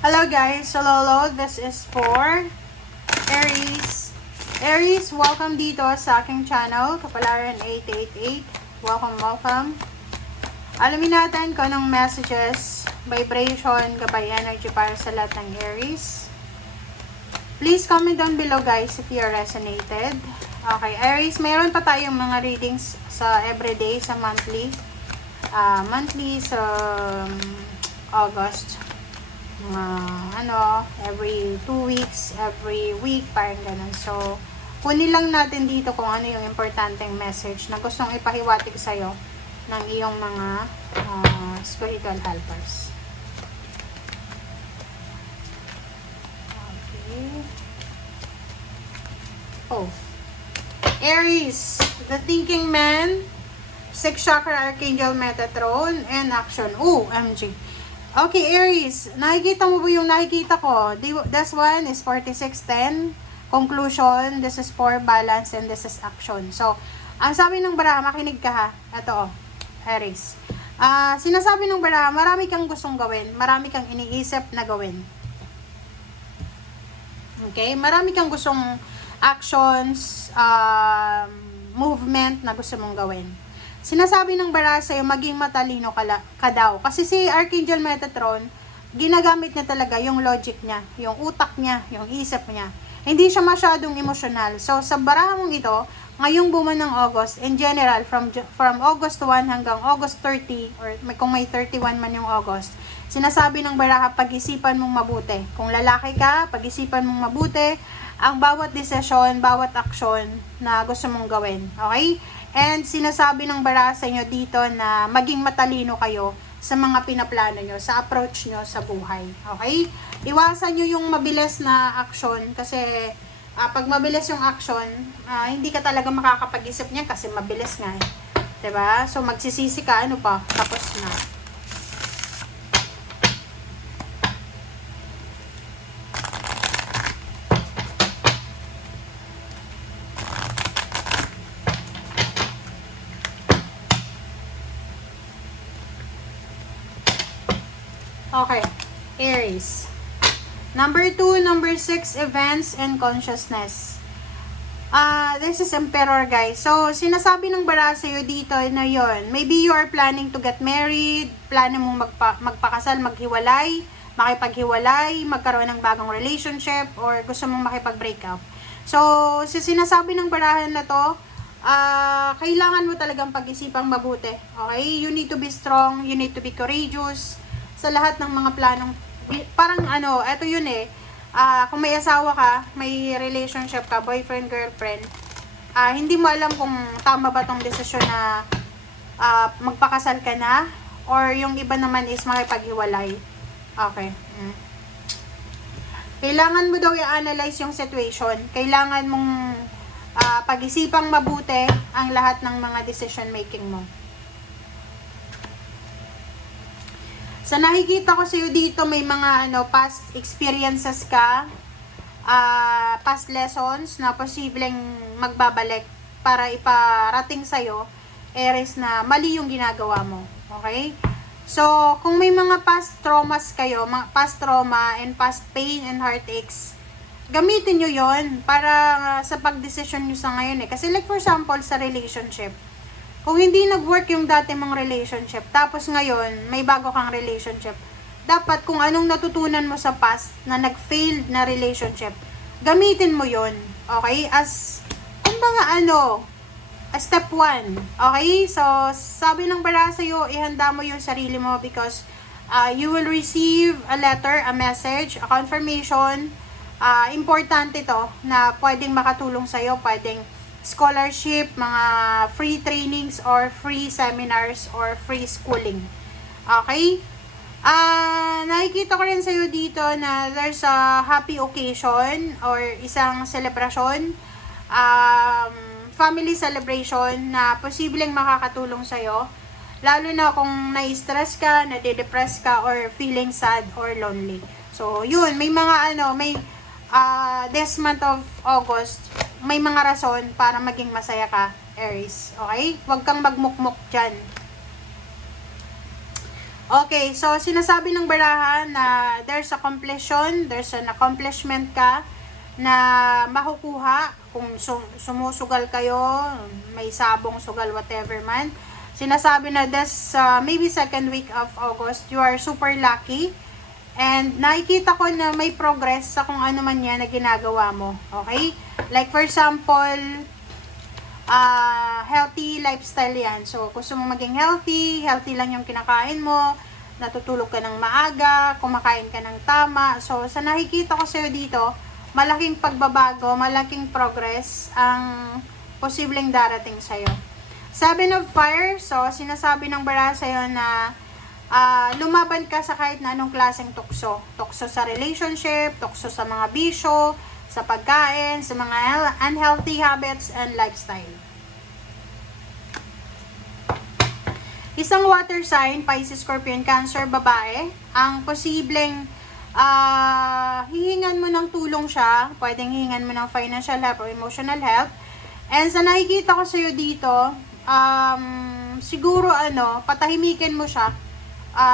Hello guys, hello, this is for Aries. Aries, welcome dito sa aking channel, Kapalaran 888. Welcome. Alamin natin kung anong messages, vibration, gabay energy para sa lahat ng Aries. Please comment down below guys if you are resonated. Okay, Aries, mayroon pa tayong mga readings sa everyday, sa monthly. Sa August. Every 2 weeks, every week, parang ganun. So, kunin lang natin dito kung ano yung importanteng message na gustong ipahiwatig sa'yo ng iyong mga spiritual helpers. Okay. Aries, the thinking man, 6 chakra archangel Metatron, and action. MG. Okay, Aries, nakikita mo ba yung nakikita ko? This one is 4610. Conclusion, this is for balance, and this is action. So, ang sabi ng Baraha, makinig ka ha. Ito Aries. Sinasabi ng Baraha, marami kang gustong gawin. Marami kang iniisip na gawin. Okay? Marami kang gustong actions, movement na gusto mong gawin. Sinasabi ng Baraha sa'yo, maging matalino ka daw. Kasi si Archangel Metatron, ginagamit niya talaga yung logic niya, yung utak niya, yung isip niya. Hindi siya masyadong emotional. So, sa Baraha mong ito, ngayong buwan ng August, in general, from August 1 hanggang August 30, or kung may 31 man yung August, sinasabi ng Baraha, pag-isipan mong mabuti. Kung lalaki ka, pag-isipan mong mabuti ang bawat desisyon, bawat aksyon na gusto mong gawin. Okay? And sinasabi ng Baraha sa inyo dito na maging matalino kayo sa mga pinaplano nyo, sa approach nyo sa buhay. Okay? Iwasan nyo yung mabilis na action kasi pag mabilis yung action, hindi ka talaga makakapag-isip niyan kasi mabilis nga eh. 'Di ba? So magsisisi ka, tapos na. Okay, Aries. Number 2, number 6, events and consciousness. This is Emperor, guys. So, sinasabi ng Baraha sa'yo dito na yon. Maybe you are planning to get married, plano mong magpakasal, maghiwalay, makipaghiwalay, magkaroon ng bagong relationship, or gusto mong makipag-break up. So, sinasabi ng Baraha na to, kailangan mo talagang pag-isipang mabuti. Okay? You need to be strong, you need to be courageous, sa lahat ng mga planong, parang eto yun kung may asawa ka, may relationship ka, boyfriend, girlfriend, hindi mo alam kung tama ba tong desisyon na magpakasal ka na, or yung iba naman is makipaghiwalay. Okay. Kailangan mo daw i-analyze yung situation. Kailangan mong pag-isipang mabuti ang lahat ng mga decision making mo. Sa nakikita ko sa'yo dito, may mga past experiences ka, past lessons na posibleng magbabalik para iparating sa'yo, Aries, na mali yung ginagawa mo. Okay? So, kung may mga past traumas kayo, past trauma and past pain and heartaches, gamitin nyo yon para sa pag-decision nyo sa ngayon Kasi like for example, sa relationship, kung hindi nag-work yung dati mong relationship, tapos ngayon, may bago kang relationship, dapat kung anong natutunan mo sa past na nag-failed na relationship, gamitin mo yon. Okay? As, step 1. Okay? So, sabi ng Baraha sa'yo, ihanda mo yung sarili mo because you will receive a letter, a message, a confirmation. Importante to na pwedeng makatulong sa'yo, pwedeng scholarship, mga free trainings or free seminars or free schooling. Okay? Nakikita ko rin sa'yo dito na there's a happy occasion or isang celebration, family celebration na posibleng makakatulong sa'yo. Lalo na kung na-stress ka, nade-depress ka, or feeling sad or lonely. So, yun, may mga this month of August, may mga rason para maging masaya ka, Aries. Okay? Huwag kang magmukmuk dyan. Okay, so sinasabi ng baraha na there's a completion, there's an accomplishment ka na makukuha kung sumusugal kayo, may sabong sugal, whatever man. Sinasabi na this maybe second week of August, you are super lucky. And nakikita ko na may progress sa kung ano man yan na ginagawa mo. Okay? Like for example, healthy lifestyle yan. So, gusto mo maging healthy, healthy lang yung kinakain mo, natutulog ka ng maaga, kumakain ka ng tama. So, sa nakikita ko sa'yo dito, malaking pagbabago, malaking progress ang posibleng darating sa'yo. Seven of Fire, so sinasabi ng bara sa'yo na lumaban ka sa kahit na anong klaseng tukso. Tukso sa relationship, tukso sa mga bisyo, sa pagkain, sa mga unhealthy habits and lifestyle. Isang water sign, Pisces, Scorpion, Cancer, babae, ang posibleng hihingan mo ng tulong siya, pwedeng hihingan mo ng financial help or emotional help. And sa nakikita ko sa'yo dito, siguro patahimikin mo siya.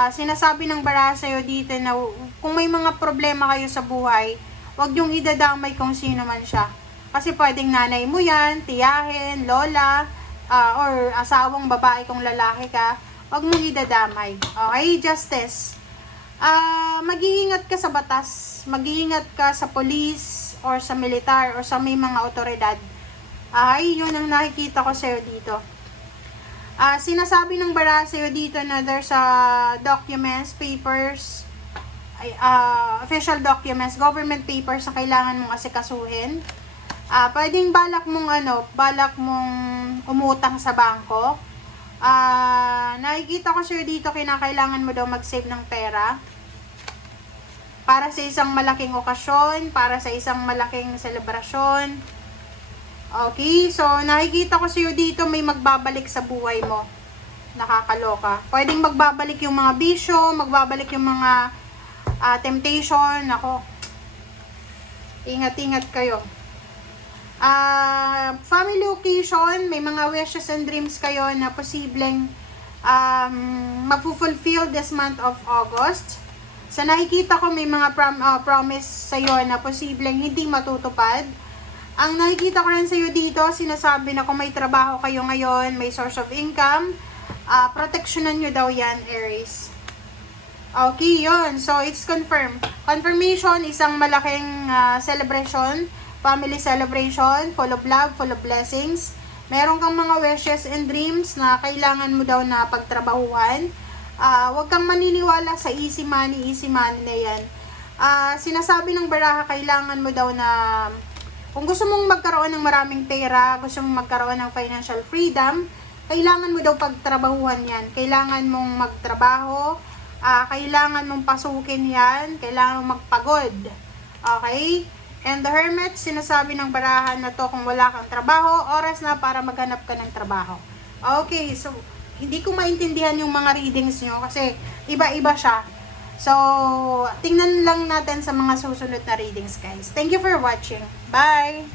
Sinasabi ng bara sa'yo dito na kung may mga problema kayo sa buhay, huwag niyong idadamay kung sino man siya. Kasi pwedeng nanay mo yan, tiyahin, lola, or asawang babae kung lalaki ka. Huwag mong idadamay. Okay? Justice. Mag-iingat ka sa batas. Mag-iingat ka sa police or sa militar or sa may mga otoridad. Ay, yun ang nakikita ko sa'yo dito. Sinasabi ng bara sa'yo dito na there's documents, papers, official documents, government papers na kailangan mong asikasuhin. Pwedeng balak mong umutang sa bangko. Nakikita ko sa'yo dito, kinakailangan mo daw mag-save ng pera para sa isang malaking okasyon, para sa isang malaking selebrasyon. Okay, so nakikita ko sa'yo dito may magbabalik sa buhay mo. Nakakaloka. Pwedeng magbabalik yung mga bisyo, magbabalik yung mga temptation. Ako, ingat-ingat kayo. Family occasion, may mga wishes and dreams kayo na posibleng mag-fulfill this month of August. Sa nakikita ko may mga promise sa'yo na posibleng hindi matutupad. Ang nakikita ko rin sa'yo dito, sinasabi na kung may trabaho kayo ngayon, may source of income, proteksyonan nyo daw yan, Aries. Okay, yun. So, it's confirmed. Confirmation, isang malaking celebration, family celebration, full of love, full of blessings. Meron kang mga wishes and dreams na kailangan mo daw na pagtrabahuan. Huwag kang maniniwala sa easy money na yan. Sinasabi ng baraha, kailangan mo daw na kung gusto mong magkaroon ng maraming pera, gusto mong magkaroon ng financial freedom, kailangan mo daw pagtrabahuhan yan. Kailangan mong magtrabaho, kailangan mong pasukin yan, kailangan mong magpagod. Okay? And the Hermit, sinasabi ng barahan na to, kung wala kang trabaho, oras na para maghanap ka ng trabaho. Okay, so hindi ko maintindihan yung mga readings nyo kasi iba-iba siya. So, tingnan lang natin sa mga susunod na readings, guys. Thank you for watching. Bye!